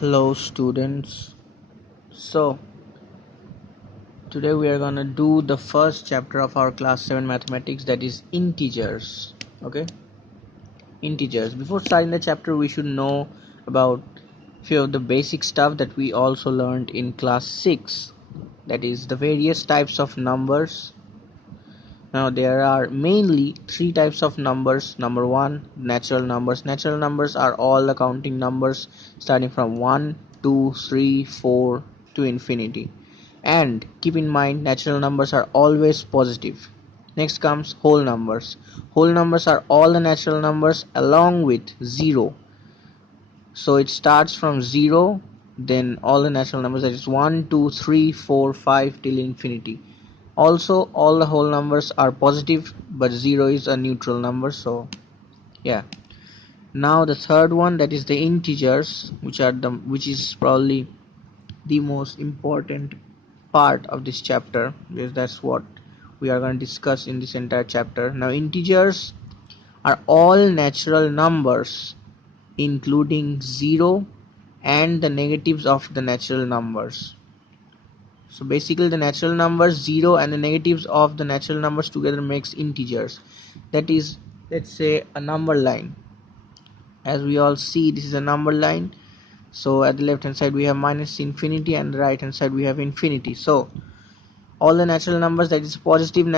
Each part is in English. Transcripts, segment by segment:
Hello students. So today we are gonna do the first chapter of our class 7 mathematics, that is integers. Okay, integers. Before starting the chapter we should know about few of the basic stuff that we also learned in class 6, that is the various types of numbers. Now there are mainly three types of numbers. Number one, natural numbers. Natural numbers are all the counting numbers starting from 1, 2, 3, 4 to infinity. And keep in mind, natural numbers are always positive. Next comes whole numbers. Whole numbers are all the natural numbers along with 0. So it starts from 0, then all the natural numbers, that is 1, 2, 3, 4, 5 till infinity. Also all the whole numbers are positive, but 0 is a neutral number. So yeah, now the third one, that is the integers, which is probably the most important part of this chapter, because that's what we are going to discuss in this entire chapter. Now integers are all natural numbers including 0 and the negatives of the natural numbers. So basically the natural numbers 0 and the negatives of the natural numbers together makes integers. That is, let's say a number line. As we all see, this is a number line. So at the left hand side we have minus infinity and the right hand side we have infinity. So all the natural numbers, that is positive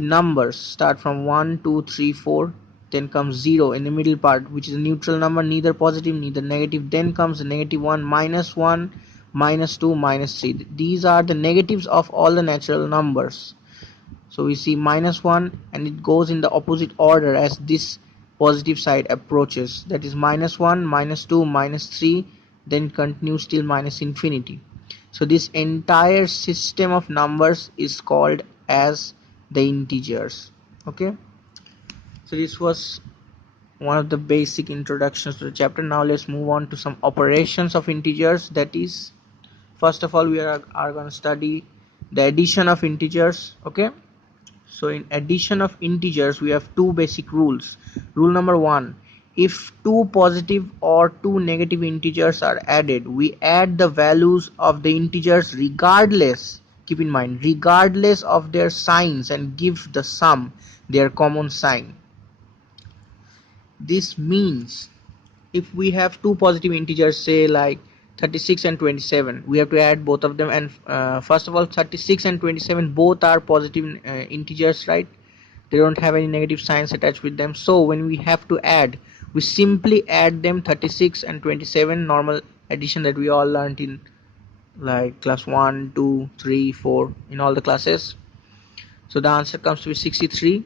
numbers, start from 1, 2, 3, 4. Then comes 0 in the middle part, which is a neutral number, neither positive neither negative. Then comes the negative 1, minus 2, minus 3. These are the negatives of all the natural numbers. So we see minus 1 and it goes in the opposite order as this positive side approaches, that is minus 1, minus 2, minus 3, then continues till minus infinity. So this entire system of numbers is called as the integers. Okay, so this was one of the basic introductions to the chapter. Now let's move on to some operations of integers. That is, first of all we are going to study the addition of integers. Okay, so in addition of integers we have two basic rules. Rule number 1, if two positive or two negative integers are added, we add the values of the integers regardless, keep in mind, regardless of their signs, and give the sum their common sign. This means if we have two positive integers, say like 36 and 27, we have to add both of them. And first of all, 36 and 27 both are positive integers, right? They don't have any negative signs attached with them. So when we have to add, we simply add them. 36 and 27, normal addition that we all learned in like class 1, 2, 3, 4, in all the classes. So the answer comes to be 63,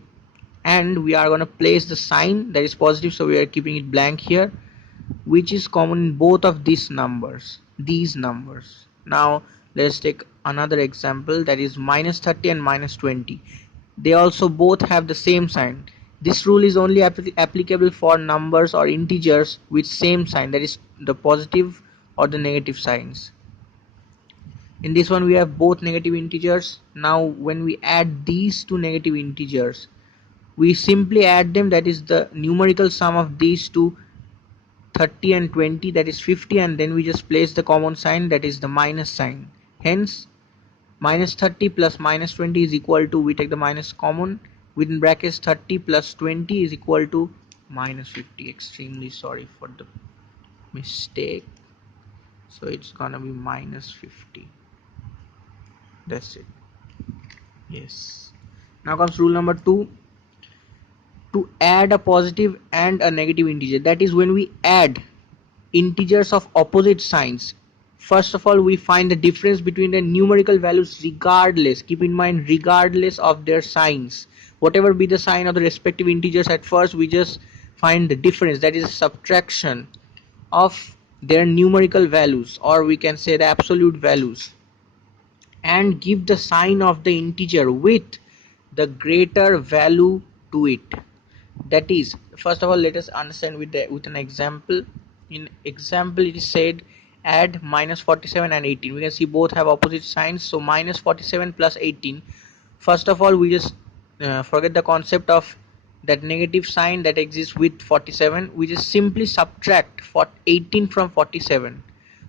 and we are going to place the sign that is positive, so we are keeping it blank here, which is common in both of these numbers. Now let's take another example, that is minus 30 and minus 20. They also both have the same sign. This rule is only applicable for numbers or integers with same sign, that is the positive or the negative signs. In this one we have both negative integers. Now when we add these two negative integers, we simply add them, that is the numerical sum of these two, 30 and 20, that is 50, and then we just place the common sign, that is the minus sign. Hence minus 30 plus minus 20 is equal to, we take the minus common, within brackets 30 plus 20 is equal to minus 50. Extremely sorry for the mistake. So it's gonna be minus 50. That's it. Yes. Now comes rule number 2, to add a positive and a negative integer. That is, when we add integers of opposite signs, first of all we find the difference between the numerical values regardless, keep in mind, regardless of their signs. Whatever be the sign of the respective integers, at first we just find the difference, that is a subtraction of their numerical values, or we can say the absolute values, and give the sign of the integer with the greater value to it. That is, first of all let us understand with an example. In example it is said add minus 47 and 18. We can see both have opposite signs. So minus 47 plus 18, first of all we just forget the concept of that negative sign that exists with 47, we just simply subtract 18 from 47.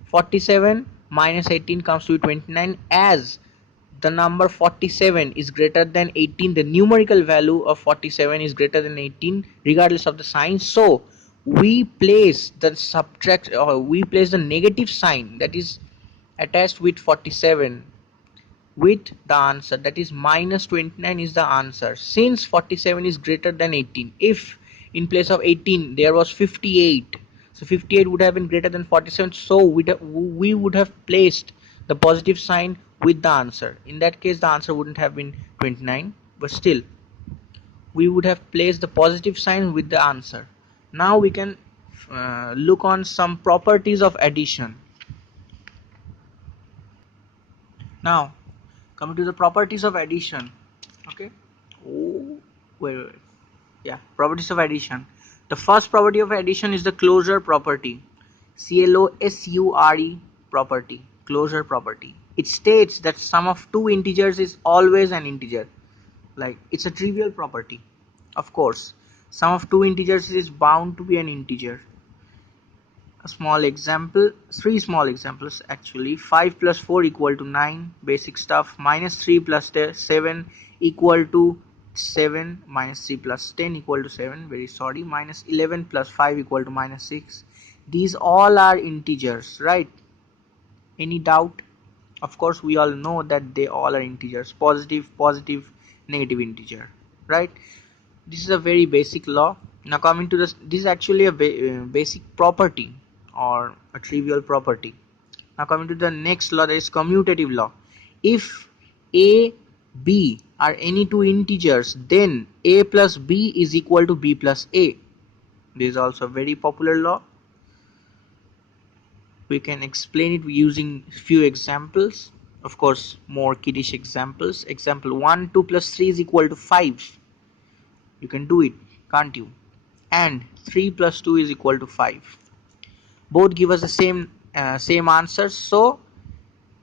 47 minus 18 comes to 29. As the number 47 is greater than 18, the numerical value of 47 is greater than 18 regardless of the sign, so we place the negative sign that is attached with 47 with the answer, that is minus 29 is the answer, since 47 is greater than 18. If in place of 18 there was 58, so 58 would have been greater than 47, so we would have placed the positive sign with the answer. In that case the answer wouldn't have been 29, but still we would have placed the positive sign with the answer. Now we can look on some properties of addition. Now coming to the properties of addition. Okay. Oh, wait. Yeah, properties of addition. The first property of addition is the closure property. CLOSURE property. Closure property. It states that sum of two integers is always an integer. Like, it's a trivial property. Of course, sum of two integers is bound to be an integer. A small example, three small examples actually. 5 plus 4 equal to 9, basic stuff. Minus 3 plus 7 equal to 7, minus 3 plus 10 equal to 7, very sorry. Minus 11 plus 5 equal to minus 6. These all are integers, right? Any doubt? Of course we all know that they all are integers. Positive, negative integer, right? This is a very basic law. Now coming to this is actually a basic property or a trivial property. Now coming to the next law, that is commutative law. If a, b are any two integers, then a plus b is equal to b plus a. This is also a very popular law. We can explain it using few examples, of course more kiddish examples. Example 1, 2 plus 3 is equal to 5. You can do it, can't you? And 3 plus 2 is equal to 5. Both give us the same answer, so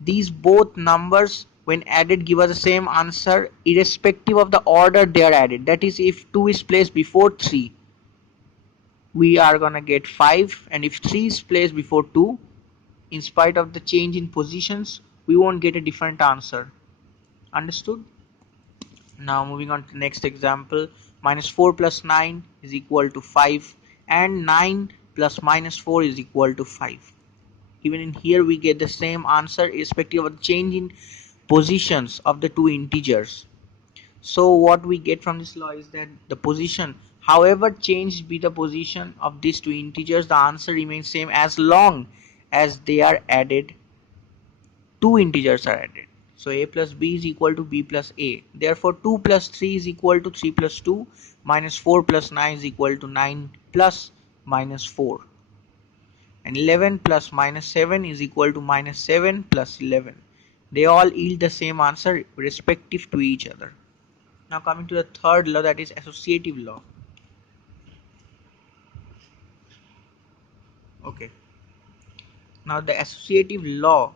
these both numbers when added give us the same answer irrespective of the order they are added. That is, if 2 is placed before 3, we are gonna get 5, and if 3 is placed before 2, in spite of the change in positions, we won't get a different answer. Understood? Now moving on to the next example. Minus 4 plus 9 is equal to 5, and 9 plus minus 4 is equal to 5. Even in here we get the same answer irrespective of the change in positions of the two integers. So what we get from this law is that the position, however changed be the position of these two integers, the answer remains same as long as they are added, two integers are added. So a plus b is equal to b plus a. Therefore 2 plus 3 is equal to 3 plus 2, minus 4 plus 9 is equal to 9 plus minus 4. And 11 plus minus 7 is equal to minus 7 plus 11. They all yield the same answer respective to each other. Now coming to the third law, that is associative law. Okay. Now the associative law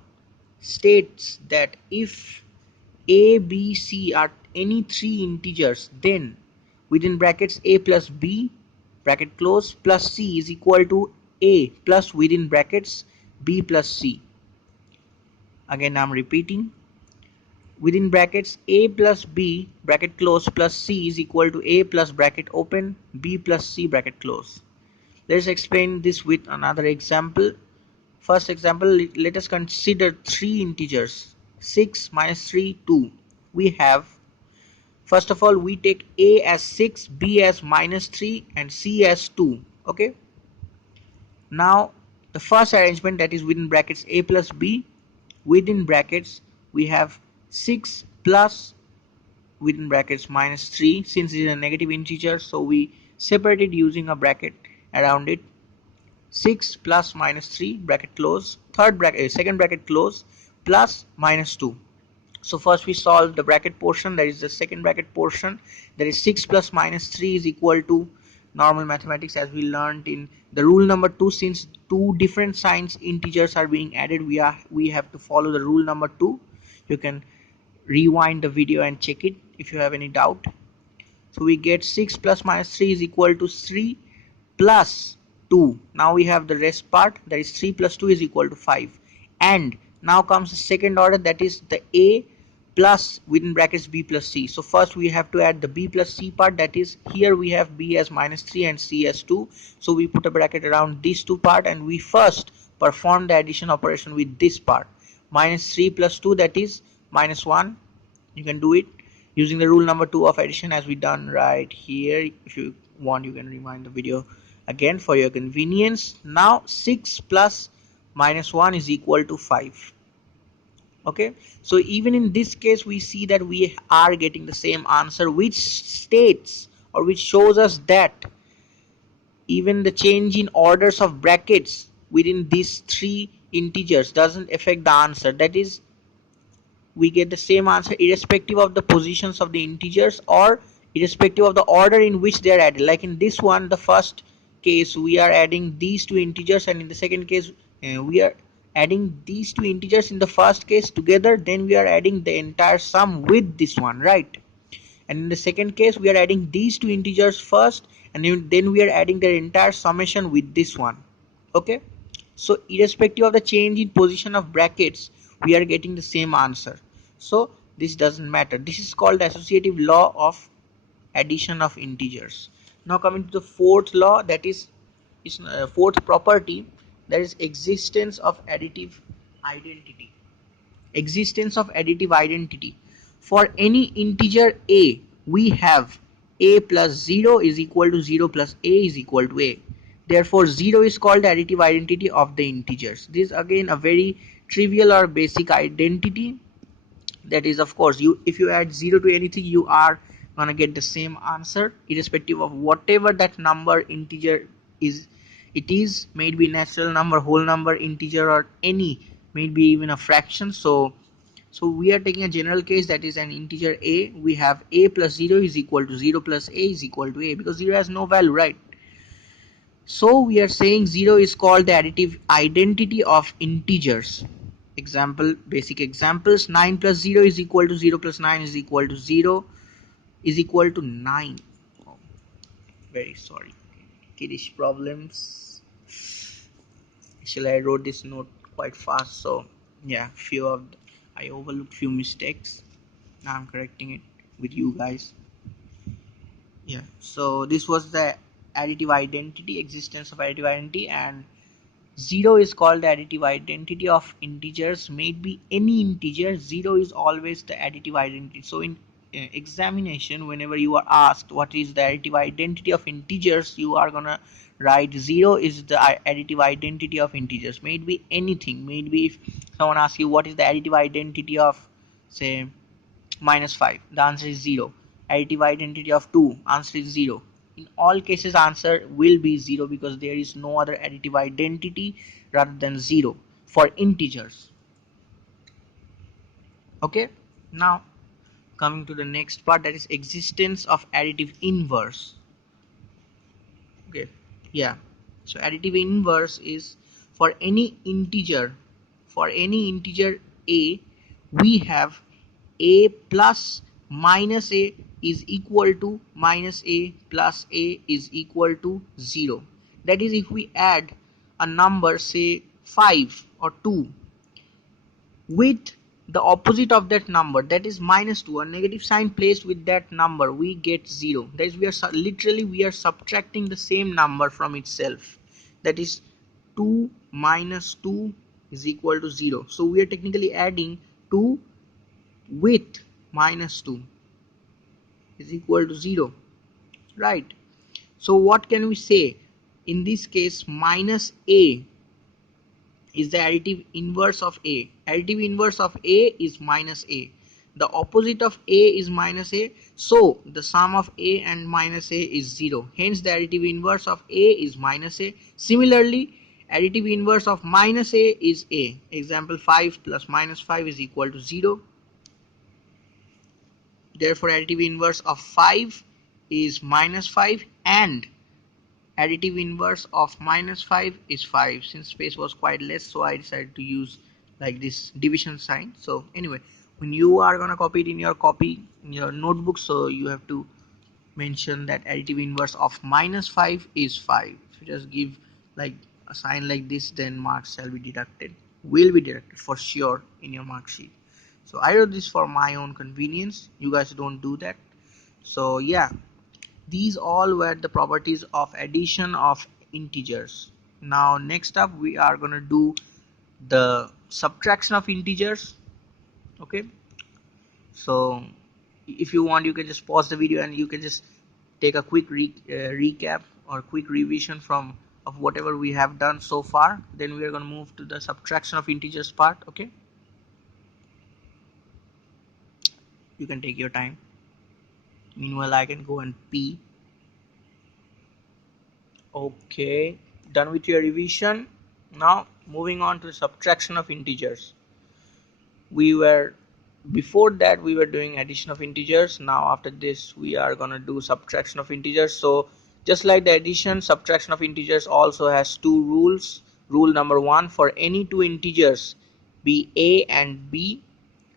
states that if a, b, c are any three integers, then within brackets a plus b bracket close plus c is equal to a plus within brackets b plus c. Again I'm repeating, within brackets a plus b bracket close plus c is equal to a plus bracket open b plus c bracket close. Let's explain this with another example. First example, let us consider three integers, 6 minus 3, 2. We have, first of all, we take a as 6, b as minus 3 and c as 2. Okay. Now the first arrangement, that is within brackets a plus b, within brackets we have 6 plus within brackets minus 3. Since it is a negative integer, so we separate it using a bracket around it. 6 plus minus 3 bracket close, second bracket close, plus minus 2. So first we solve the bracket portion, that is the second bracket portion, that is 6 plus minus 3 is equal to normal mathematics as we learned in the rule number 2. Since two different signs integers are being added, we have to follow the rule number 2. You can rewind the video and check it if you have any doubt. So we get 6 plus minus 3 is equal to 3 plus 2. Now we have the rest part, that is 3 plus 2 is equal to 5. And now comes the second order, that is the A plus within brackets B plus C. So first we have to add the B plus C part, that is here we have B as minus 3 and C as 2. So we put a bracket around these two part and we first perform the addition operation with this part. Minus 3 plus 2, that is minus 1. You can do it using the rule number 2 of addition as we done right here. If you want, you can rewind the video again for your convenience. Now 6 plus minus 1 is equal to 5. Okay, so even in this case we see that we are getting the same answer, which states or which shows us that even the change in orders of brackets within these three integers doesn't affect the answer. That is, we get the same answer irrespective of the positions of the integers or irrespective of the order in which they are added. Like in this one, the first case we are adding these two integers, and in the second case we are adding these two integers in the first case together, then we are adding the entire sum with this one, right? And in the second case we are adding these two integers first, and then we are adding their entire summation with this one. Okay, so irrespective of the change in position of brackets, we are getting the same answer. So this doesn't matter. This is called the associative law of addition of integers. Now coming to the fourth law, that is fourth property, that is existence of additive identity. Existence of additive identity. For any integer a, we have a plus 0 is equal to 0 plus a is equal to a. Therefore 0 is called the additive identity of the integers. This is again a very trivial or basic identity. That is, of course, you if you add 0 to anything, you are gonna get the same answer irrespective of whatever that number integer is. It is, may it be natural number, whole number, integer, or any, maybe even a fraction. So we are taking a general case, that is an integer a. We have a plus 0 is equal to 0 plus a is equal to a, because 0 has no value, right? So we are saying 0 is called the additive identity of integers. Example, basic examples: 9 plus 0 is equal to 0 plus 9 is equal to 0 is equal to 9. Oh, very sorry, kiddish problems. Actually, I wrote this note quite fast, so yeah, I overlooked few mistakes. Now I'm correcting it with you guys. Yeah, so this was the additive identity, existence of additive identity. And 0 is called the additive identity of integers. May it be any integer, 0 is always the additive identity. So in examination, whenever you are asked what is the additive identity of integers, you are gonna write 0 is the additive identity of integers. May it be anything. May it be if someone asks you what is the additive identity of, say, minus 5, the answer is 0. Additive identity of 2, answer is 0. In all cases answer will be 0, because there is no other additive identity rather than 0 for integers. Okay, now coming to the next part, that is existence of additive inverse. Okay, yeah, so additive inverse is for any integer, a, we have a plus minus a is equal to minus a plus a is equal to 0. That is, if we add a number, say 5 or 2, with the opposite of that number, that is minus 2, a negative sign placed with that number, we get 0. That is, we are subtracting the same number from itself. That is, 2 minus 2 is equal to 0. So we are technically adding 2 with minus 2 is equal to 0, right? So what can we say? In this case, minus a is the additive inverse of a. Additive inverse of a is minus a. The opposite of a is minus a, so the sum of a and minus a is 0. Hence the additive inverse of a is minus a. Similarly, additive inverse of minus a is a. Example, 5 plus minus 5 is equal to 0. Therefore additive inverse of 5 is minus 5, and additive inverse of minus 5 is 5. Since space was quite less, so I decided to use like this division sign. So anyway, when you are gonna copy it in your notebook, so you have to mention that additive inverse of -5 is 5. If you just give like a sign like this, then marks shall be deducted, will be deducted for sure in your mark sheet. So I wrote this for my own convenience. You guys don't do that. So yeah, these all were the properties of addition of integers. Now next up we are going to do the subtraction of integers. Okay, so if you want, you can just pause the video and you can just take a quick recap or quick revision from of whatever we have done so far. Then we are going to move to the subtraction of integers part. Okay, you can take your time. Meanwhile I can go and pee. Okay, done with your revision. Now moving on to the subtraction of integers. We were Before that we were doing addition of integers. Now after this we are gonna do subtraction of integers. So just like the addition, subtraction of integers also has two rules. Rule number one: for any two integers, be a and b,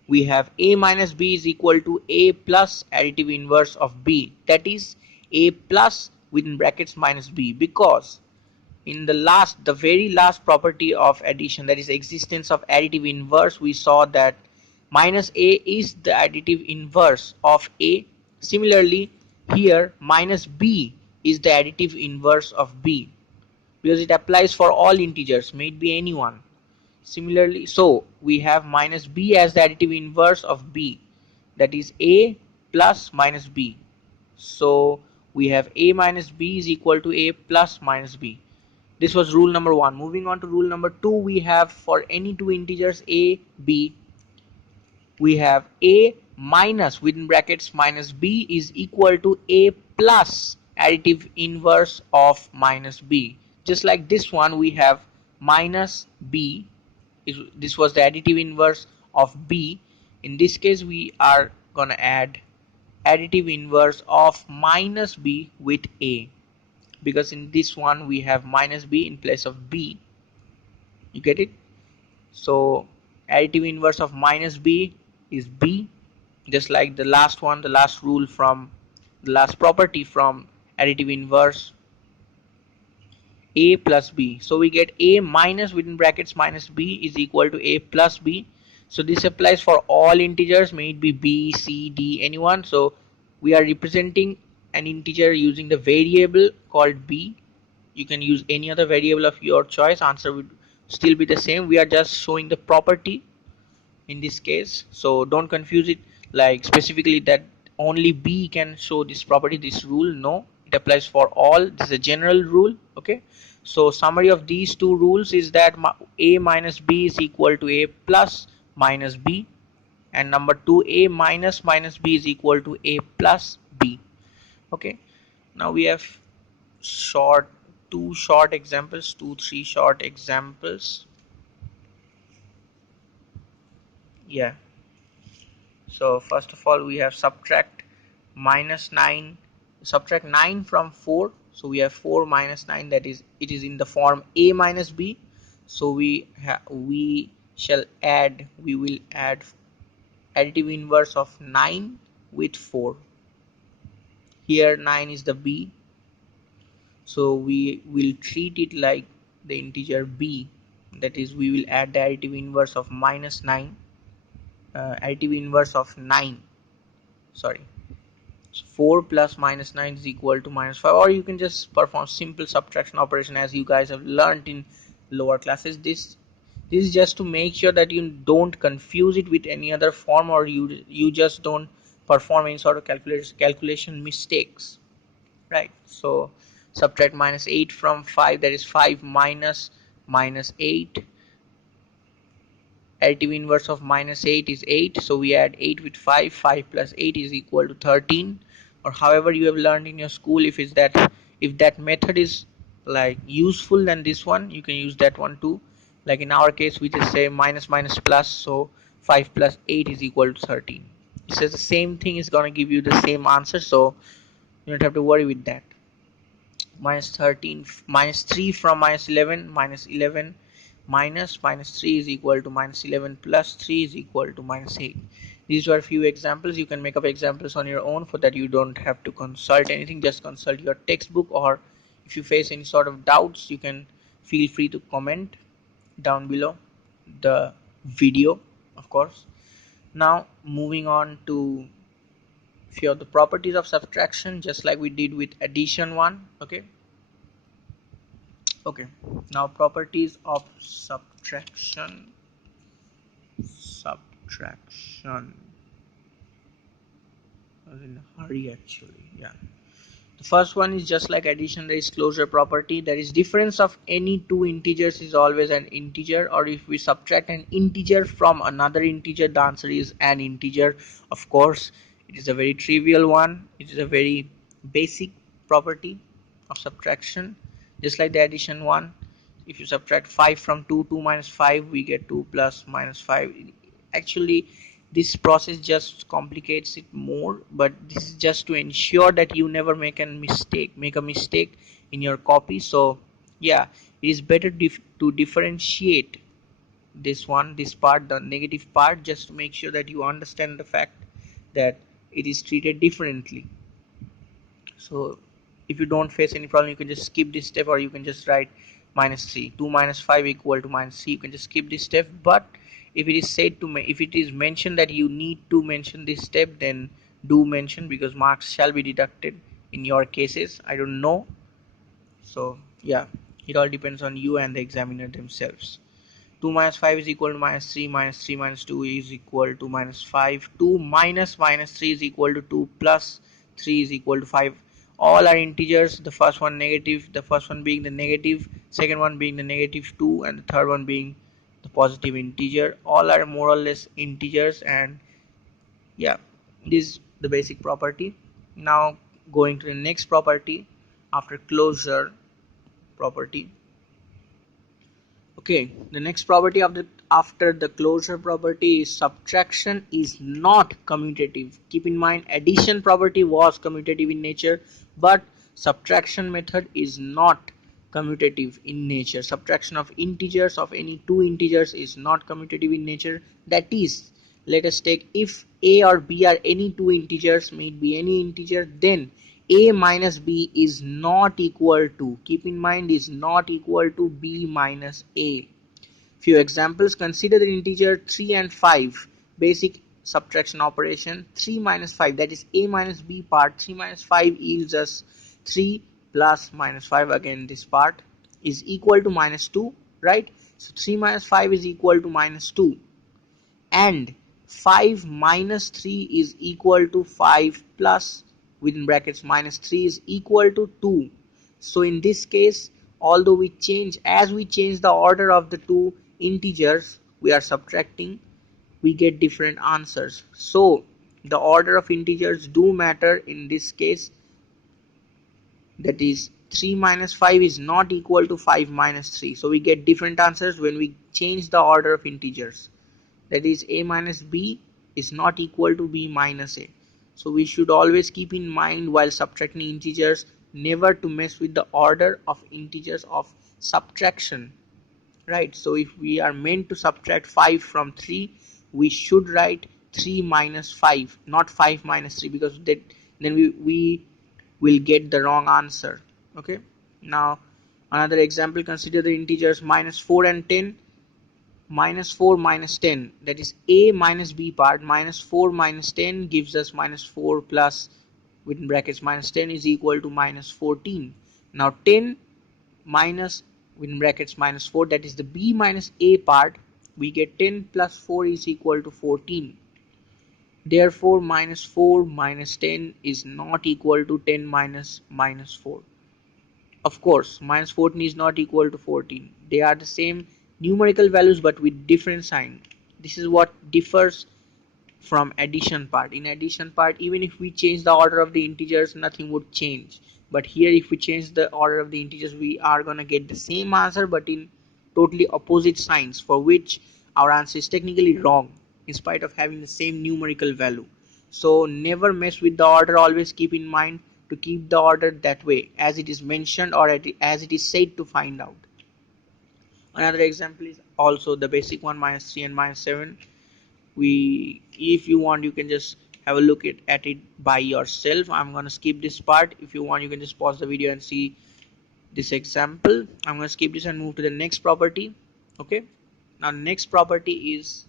we have a minus b is equal to a plus additive inverse of b, that is a plus within brackets minus b, because in the very last property of addition, that is existence of additive inverse, we saw that minus a is the additive inverse of a. Similarly here minus b is the additive inverse of b, because it applies for all integers, may it be anyone. Similarly, so we have minus b as the additive inverse of b, that is a plus minus b. So we have a minus b is equal to a plus minus b. This was rule number one. Moving on to rule number two, we have for any two integers a, b, we have a minus within brackets minus b is equal to a plus additive inverse of minus b. Just like this one, we have minus b, this was the additive inverse of b. In this case we are gonna add additive inverse of minus b with a, because in this one we have minus b in place of b. You get it? So additive inverse of minus b is b, just like the last one, the last rule from the last property from additive inverse, a plus b. So we get a minus within brackets minus b is equal to a plus b. So this applies for all integers, may it be b, c, d, anyone. So we are representing an integer using the variable called b. You can use any other variable of your choice, answer would still be the same. We are just showing the property in this case, so don't confuse it like specifically that only b can show this property, this rule. No, it applies for all. This is a general rule. Okay, so summary of these two rules is that a minus b is equal to a plus minus b, and number two, a minus minus b is equal to a plus b. Okay, now we have two short examples, three short examples. Yeah, so first of all we have subtract 9 from 4. So we have 4 minus 9, that is it is in the form a minus b. So we will add additive inverse of 9 with 4. Here 9 is the b, so we will treat it like the integer b, that is we will add the additive inverse of minus 9, additive inverse of 9, sorry. So 4 plus minus 9 is equal to minus 5, or you can just perform simple subtraction operation as you guys have learned in lower classes. This is just to make sure that you don't confuse it with any other form, or you just don't perform any sort of calculation mistakes, right? So subtract minus 8 from 5, that is 5 minus minus 8. Additive inverse of minus 8 is 8, so we add 8 with 5. 5 plus 8 is equal to 13, or however you have learned in your school. If that method is like useful, then this one you can use that one too. Like in our case we just say minus minus plus, so 5 plus 8 is equal to 13. It says the same thing is going to give you the same answer, so you don't have to worry with that. Minus 13 minus 3 from minus 11, minus 11 minus minus 3 is equal to minus 11 plus 3 is equal to minus 8. These were a few examples. You can make up examples on your own. For that you don't have to consult anything, just consult your textbook, or if you face any sort of doubts you can feel free to comment down below the video, of course. Now moving on to few of the properties of subtraction, just like we did with addition one. Okay, now properties of subtraction. I was in a hurry actually. Yeah, the first one is just like addition, there is closure property. That is, difference of any two integers is always an integer, or if we subtract an integer from another integer, the answer is an integer. Of course, it is a very trivial one. It is a very basic property of subtraction, just like the addition one. If you subtract 5 from 2, 2 minus 5, we get 2 plus minus 5. Actually, this process just complicates it more, but this is just to ensure that you never make a mistake in your copy. So yeah, it is better to differentiate this part, the negative part, just to make sure that you understand the fact that it is treated differently. So if you don't face any problem, you can just skip this step, or you can just write minus 3, 2 minus 5 equal to minus 3. You can just skip this step. But if it is said to if it is mentioned that you need to mention this step, then do mention, because marks shall be deducted in your cases. I don't know, so yeah, it all depends on you and the examiner themselves. 2 minus 5 is equal to minus 3, minus 3 minus 2 is equal to minus 5, 2 minus minus 3 is equal to 2, plus 3 is equal to 5. All are integers, the first one negative, the first one being the negative, second one being the negative 2, and the third one being the positive integer. All are more or less integers, and yeah, this is the basic property. Now going to the next property after closure property. Okay, the next property of the after the closure property is subtraction is not commutative. Keep in mind, addition property was commutative in nature, but subtraction method is not commutative in nature. Subtraction of integers of any two integers is not commutative in nature. That is, let us take, if a or b are any two integers, may it be any integer, then a minus b is not equal to, keep in mind, is not equal to b minus a. Few examples: consider the integer 3 and 5. Basic subtraction operation: 3 minus 5, that is a minus b part. 3 minus 5 yields us 3 plus minus 5, again this part, is equal to minus 2, right? So 3 minus 5 is equal to minus 2, and 5 minus 3 is equal to 5 plus, within brackets, minus 3 is equal to 2. So in this case, although as we change the order of the two integers we are subtracting, we get different answers. So the order of integers do matter in this case. That is, 3 minus 5 is not equal to 5 minus 3. So we get different answers when we change the order of integers. That is, a minus b is not equal to b minus a. So we should always keep in mind while subtracting integers, never to mess with the order of integers of subtraction, right? So if we are meant to subtract 5 from 3, we should write 3 minus 5, not 5 minus 3, because then we will get the wrong answer. Okay, now another example: consider the integers minus 4 and 10. Minus 4 minus 10, that is a minus b part. Minus 4 minus 10 gives us minus 4 plus, within brackets, minus 10 is equal to minus 14. Now 10 minus, within brackets, minus 4, that is the b minus a part. We get 10 plus 4 is equal to 14. Therefore minus 4 minus 10 is not equal to 10 minus minus 4. Of course, minus 14 is not equal to 14. They are the same numerical values but with different sign. This is what differs from addition part. In addition part, even if we change the order of the integers, nothing would change. But here, if we change the order of the integers, we are gonna get the same answer but in totally opposite signs, for which our answer is technically wrong in spite of having the same numerical value. So never mess with the order. Always keep in mind to keep the order that way as it is mentioned, or as it is said to find out. Another example is also the basic one: minus 3 and minus 7. if you want, you can just have a look at it by yourself. I'm gonna skip this part. If you want, you can just pause the video and see this example. I'm gonna skip this and move to the next property. Okay, now next property is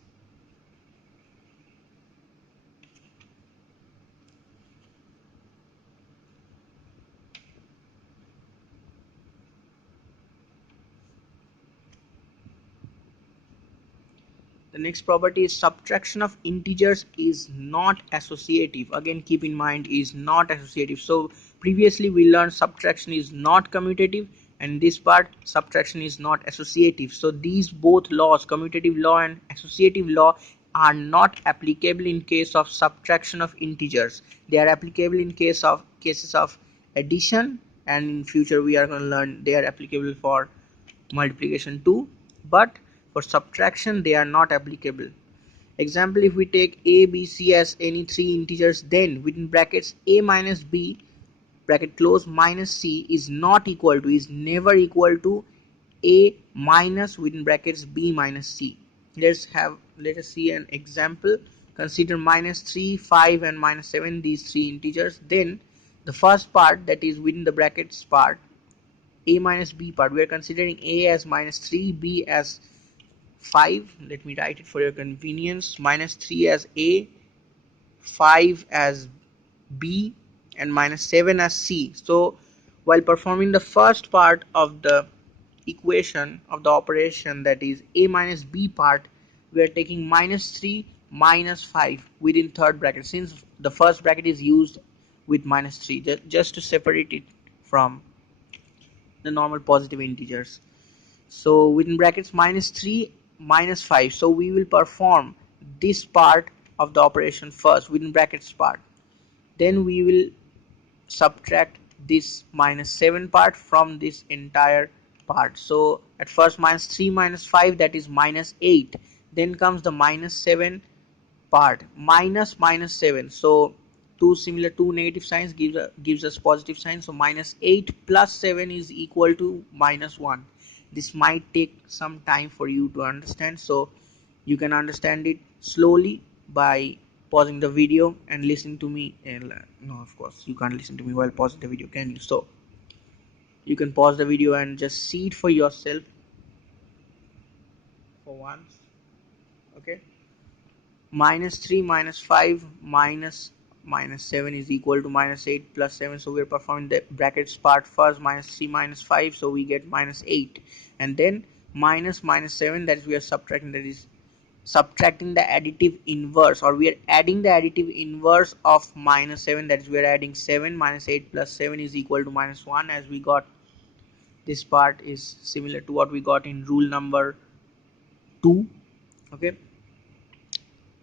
the next property is subtraction of integers is not associative. Again, keep in mind, is not associative. So previously we learned subtraction is not commutative, and this part subtraction is not associative. So these both laws, commutative law and associative law, are not applicable in case of subtraction of integers. They are applicable in cases of addition, and in future we are going to learn they are applicable for multiplication too, but for subtraction they are not applicable. Example, if we take a, b, c as any three integers, then within brackets a minus b bracket close minus c is not equal to, is never equal to a minus within brackets b minus c. Let us see an example. Consider minus 3, 5 and minus 7, these three integers. Then the first part, that is within the brackets part, a minus b part, we are considering a as minus 3, b as 5. Let me write it for your convenience. Minus 3 as a, 5 as b, and minus 7 as c. So while performing the first part of the equation of the operation, that is a minus b part, we are taking minus 3 minus 5 within third bracket, since the first bracket is used with minus 3, just to separate it from the normal positive integers. So within brackets minus 3 minus 5, so we will perform this part of the operation first within brackets part, then we will subtract this minus 7 part from this entire part. So at first minus 3 minus 5, that is minus 8, then comes the minus 7 part, minus minus 7. So two negative signs gives us positive sign. So minus 8 plus 7 is equal to minus 1. This might take some time for you to understand, so you can understand it slowly by pausing the video and listening to me. No, of course you can't listen to me while pausing the video, can you? So you can pause the video and just see it for yourself for once. Okay, minus 3 minus 5 minus 7 is equal to minus 8 plus 7. So we are performing the brackets part first, minus 3 minus 5, so we get minus 8, and then minus minus 7, that is we are subtracting, that is subtracting the additive inverse, or we are adding the additive inverse of minus 7, that is we are adding 7. Minus 8 plus 7 is equal to minus 1, as we got this part is similar to what we got in rule number 2. Okay,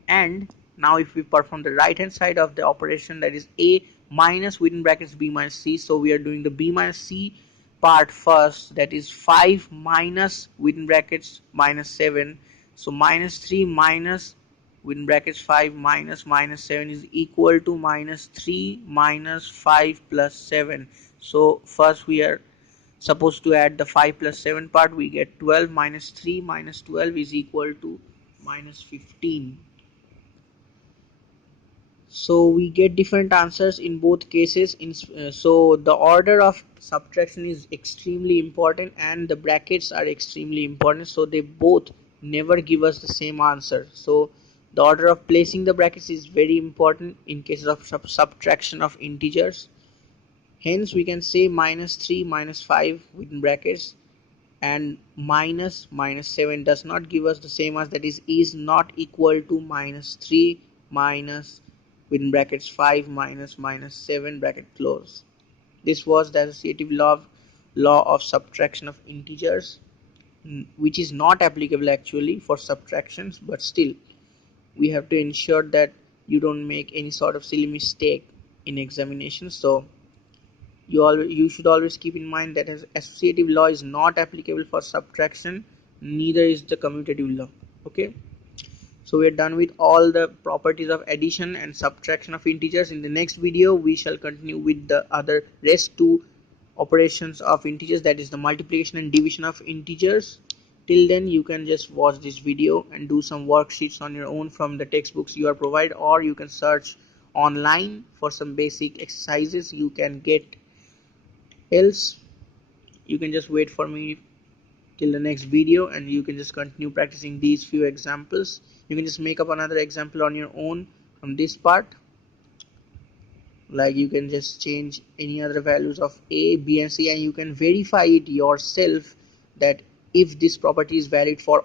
and now if we perform the right hand side of the operation, that is a minus within brackets b minus c, so we are doing the b minus c part first, that is 5 minus within brackets minus 7. So minus 3 minus within brackets 5 minus minus 7 is equal to minus 3 minus 5 plus 7. So first we are supposed to add the 5 plus 7 part, we get 12, minus 3 minus 12 is equal to minus 15. So we get different answers in both cases. So the order of subtraction is extremely important, and the brackets are extremely important, so they both never give us the same answer. So the order of placing the brackets is very important in cases of subtraction of integers. Hence we can say minus 3 minus 5 within brackets and minus minus 7 does not give us the same as, that is not equal to minus 3 minus within brackets 5 minus minus 7 bracket close. This was the associative law of subtraction of integers, which is not applicable actually for subtractions, but still we have to ensure that you don't make any sort of silly mistake in examination. So you should always keep in mind that associative law is not applicable for subtraction, neither is the commutative law. Okay, so we are done with all the properties of addition and subtraction of integers. In the next video we shall continue with the other rest two operations of integers, that is the multiplication and division of integers. Till then you can just watch this video and do some worksheets on your own from the textbooks you are provided, or you can search online for some basic exercises you can get. Else you can just wait for me till the next video and you can just continue practicing these few examples. You can just make up another example on your own from this part. Like you can just change any other values of a, b and c, and you can verify it yourself that if this property is valid for